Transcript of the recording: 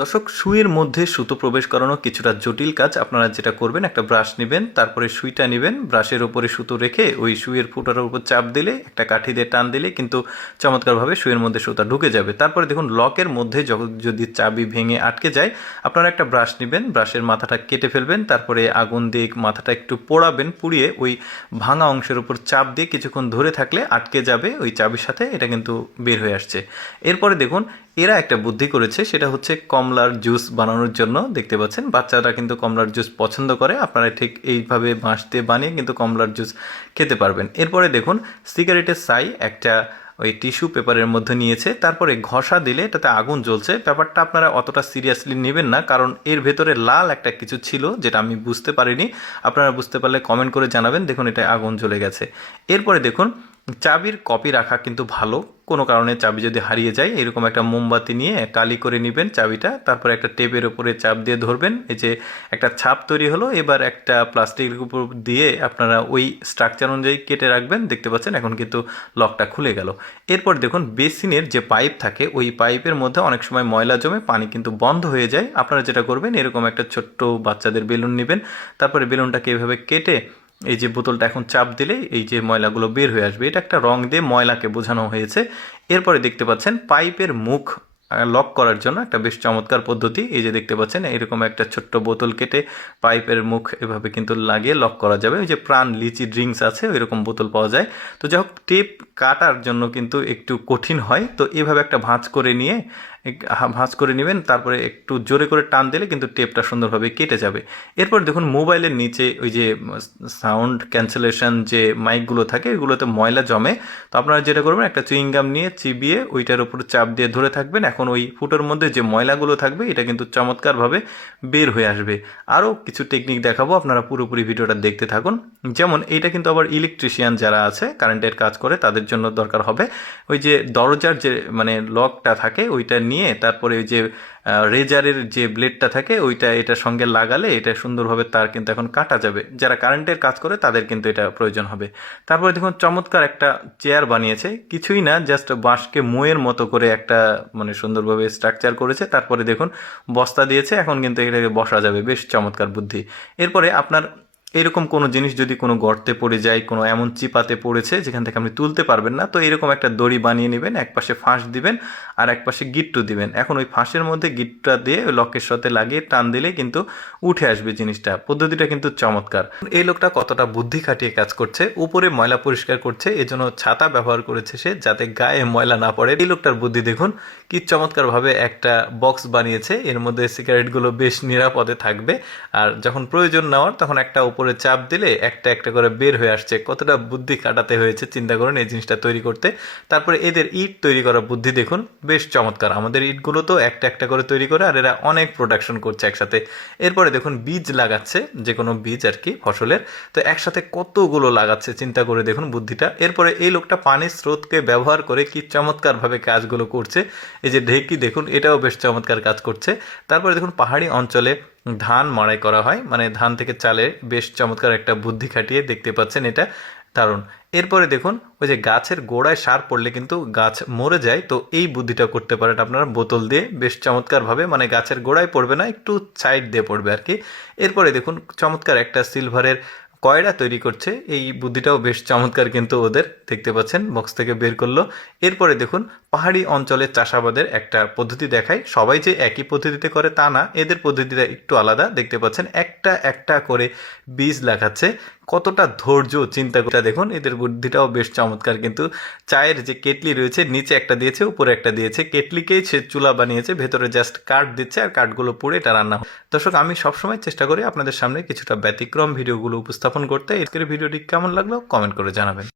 দর্শক, সুইয়ের মধ্যে সুতো প্রবেশ করানো কিছুটা জটিল কাজ। আপনারা যেটা করবেন, একটা ব্রাশ নেবেন, তারপরে সুইটা নেবেন, ব্রাশের ওপরে সুতো রেখে ওই সুইয়ের ফুটার উপর চাপ দিলে, একটা কাঠি দিয়ে টান দিলে কিন্তু চমৎকারভাবে সুইয়ের মধ্যে সুতা ঢুকে যাবে। তারপরে দেখুন, লকের মধ্যে যদি চাবি ভেঙে আটকে যায়, আপনারা একটা ব্রাশ নেবেন, ব্রাশের মাথাটা কেটে ফেলবেন, তারপরে আগুন দিয়ে মাথাটা একটু পোড়াবেন, পুড়িয়ে ওই ভাঙা অংশের উপর চাপ দিয়ে কিছুক্ষণ ধরে থাকলে আটকে যাবে ওই চাবির সাথে, এটা কিন্তু বের হয়ে আসছে। এরপরে দেখুন, এরা একটা বুদ্ধি করেছে, সেটা হচ্ছে কমলার জুস বানানোর জন্য। দেখতে পাচ্ছেন বাচ্চারা কিন্তু কমলার জুস পছন্দ করে, আপনারা ঠিক এইভাবে বাঁশ দিয়ে বানিয়ে কিন্তু কমলার জুস খেতে পারবেন। এরপরে দেখুন, সিগারেটের ছাই একটা ওই টিস্যু পেপারের মধ্যে নিয়েছে, তারপরে ঘষা দিলে এটাতে আগুন জ্বলছে। ব্যাপারটা আপনারা অতটা সিরিয়াসলি নেবেন না, কারণ এর ভেতরে লাল একটা কিছু ছিল যেটা আমি বুঝতে পারিনি। আপনারা বুঝতে পারলে কমেন্ট করে জানাবেন। দেখুন, এটা আগুন জ্বলে গেছে। এরপরে দেখুন, চাবির কপি রাখা কিন্তু ভালো। কোনো কারণে চাবি যদি হারিয়ে যায়, এরকম একটা মোমবাতি নিয়ে কালি করে নেবেন চাবিটা, তারপরে একটা টেপের উপরে চাপ দিয়ে ধরবেন, এই যে একটা ছাপ তৈরি হলো। এবার একটা প্লাস্টিকের উপর দিয়ে আপনারা ওই স্ট্রাকচার অনুযায়ী কেটে রাখবেন। দেখতে পাচ্ছেন এখন কিন্তু লকটা খুলে গেল। এরপর দেখুন, বেসিনের যে পাইপ থাকে, ওই পাইপের মধ্যে অনেক সময় ময়লা জমে পানি কিন্তু বন্ধ হয়ে যায়। আপনারা যেটা করবেন, এরকম একটা ছোট্ট বাচ্চাদের বেলুন নেবেন, তারপরে বেলুনটাকে এভাবে কেটে এই যে বোতলটা এখন চাপ দিলে এই যে ময়লাগুলো বের হয়ে আসবে। এটা একটা রং দিয়ে ময়লাকে বোঝানো হয়েছে। এরপরে দেখতে পাচ্ছেন পাইপের মুখ লক করার জন্য একটা বেশ চমৎকার পদ্ধতি। এই যে দেখতে পাচ্ছেন, এরকম একটা ছোট্ট বোতল কেটে পাইপের মুখ এভাবে কিন্তু লাগিয়ে লক করা যাবে। ওই যে প্রাণ লিচি ড্রিঙ্কস আছে, ওই রকম বোতল পাওয়া যায়। তো যাই হোক, টেপ কাটার জন্য কিন্তু একটু কঠিন হয়, তো এভাবে একটা ভাঁজ করে নিয়ে ভাঁজ করে নেবেন, তারপরে একটু জোরে করে টান দিলে কিন্তু টেপটা সুন্দরভাবে কেটে যাবে। এরপর দেখুন, মোবাইলের নিচে ওই যে সাউন্ড ক্যান্সেলেশন যে মাইকগুলো থাকে, এগুলোতে ময়লা জমে। তো আপনারা যেটা করবেন, একটা চুইংগাম নিয়ে চিবিয়ে ওইটার উপর চাপ দিয়ে ধরে থাকবেন। এখন ওই ফুটোর মধ্যে যে ময়লাগুলো থাকবে, এটা কিন্তু চমৎকারভাবে বের হয়ে আসবে। আরও কিছু টেকনিক দেখাবো, আপনারা পুরোপুরি ভিডিওটা দেখতে থাকুন। যেমন এইটা কিন্তু আবার ইলেকট্রিশিয়ান যারা আছে, কারেন্টের কাজ করে, তাদের জন্য দরকার হবে। ওই যে দরজার যে মানে লকটা থাকে, ওইটা নিয়ে তারপরে ওই যে রেজারের যে ব্লেডটা থাকে, ওইটা এটার সঙ্গে লাগালে এটা সুন্দরভাবে তার কিন্তু এখন কাটা যাবে। যারা কারেন্টের কাজ করে তাদের কিন্তু এটা প্রয়োজন হবে। তারপরে দেখুন, চমৎকার একটা চেয়ার বানিয়েছে, কিছুই না, জাস্ট বাঁশকে মোয়ের মতো করে একটা মানে সুন্দরভাবে স্ট্রাকচার করেছে। তারপরে দেখুন, বস্তা দিয়েছে, এখন কিন্তু এটাকে বসা যাবে। বেশ চমৎকার বুদ্ধি। এরপরে আপনার এরকম কোনো জিনিস যদি কোনো গর্তে পড়ে যায়, কোনো এমন চিপাতে পড়েছে যেখান থেকে আপনি তুলতে পারবেন না, তো এরকম একটা দড়ি বানিয়ে নেবেন, এক পাশে ফাঁস দিবেন আর এক পাশে গিট্টু দিবেন। এখন ওই ফাঁসের মধ্যে গিট্টুটা দিয়ে ওই লকের সাথে লাগিয়ে টান দিলে কিন্তু উঠে আসবে জিনিসটা। পদ্ধতিটা কিন্তু চমৎকার। এই লোকটা কতটা বুদ্ধি খাটিয়ে কাজ করছে। উপরে ময়লা পরিষ্কার করছে, এজন্য ছাতা ব্যবহার করেছে সে, যাতে গায়ে ময়লা না পড়ে। এই লোকটার বুদ্ধি দেখুন, কি চমৎকারভাবে একটা বক্স বানিয়েছে, এর মধ্যে সিগারেটগুলো বেশ নিরাপদে থাকবে। আর যখন প্রয়োজন নেওয়ার, তখন একটা উপরে চাপ দিলে একটা একটা করে বের হয়ে আসছে। কতটা বুদ্ধি খাটাতে হয়েছে চিন্তা করুন এই জিনিসটা তৈরি করতে। তারপরে এদের ইট তৈরি করার বুদ্ধি দেখুন, বেশ চমৎকার। আমাদের ইটগুলো তো একটা একটা করে তৈরি করে, আর এরা অনেক প্রোডাকশন করছে একসাথে। এরপরে দেখুন, বীজ লাগাচ্ছে, যে কোনো বীজ আর কি ফসলের, তো একসাথে কতগুলো লাগাচ্ছে, চিন্তা করে দেখুন বুদ্ধিটা। এরপরে এই লোকটা পানির স্রোতকে ব্যবহার করে কি চমৎকারভাবে কাজগুলো করছে। এই যে ঢেকি দেখুন, এটাও বেশ চমৎকার কাজ করছে। তারপরে দেখুন, পাহাড়ি অঞ্চলে ধান মাড়াই করা হয়, মানে ধান থেকে চালে, বেশ চমৎকার একটা বুদ্ধি খাটিয়ে, দেখতে পাচ্ছেন এটা দারুণ। এরপরে দেখুন, ওই যে গাছের গোড়ায় সার পড়লে কিন্তু গাছ মরে যায়, তো এই বুদ্ধিটা করতে পারেন আপনারা বোতল দিয়ে বেশ চমৎকারভাবে, মানে গাছের গোড়ায় পড়বে না, একটু সাইড দিয়ে পড়বে আর কি। এরপরে দেখুন, চমৎকার একটা সিলভারের কয়লা তৈরি করছে, এই বুদ্ধিটাও বেশ চমৎকার কিন্তু ওদের, দেখতে পাচ্ছেন বক্স থেকে বের করলো। এরপরে দেখুন, পাহাড়ি অঞ্চলের চাষাবাদের একটা পদ্ধতি দেখায়। সবাই যে একই পদ্ধতিতে করে তা না, এদের পদ্ধতিটা একটু আলাদা। দেখতে পাচ্ছেন একটা একটা করে বীজ লাগাচ্ছে, কতটা ধৈর্য চিন্তা করে দেখুন। এদের বুদ্ধিটাও বেশ চমৎকার কিন্তু। চায়ের যে কেটলি রয়েছে, নিচে একটা দিয়েছে, উপরে একটা দিয়েছে, কেটলিকেই সে চুলা বানিয়েছে, ভেতরে জাস্ট কাঠ দিচ্ছে, আর কাঠগুলো পুড়ে এটা রান্না হয়। দর্শক, আমি সবসময় চেষ্টা করি আপনাদের সামনে কিছুটা ব্যতিক্রম ভিডিওগুলো উপস্থাপন করতে। এর ভিডিওটি কেমন লাগলো কমেন্ট করে জানাবেন।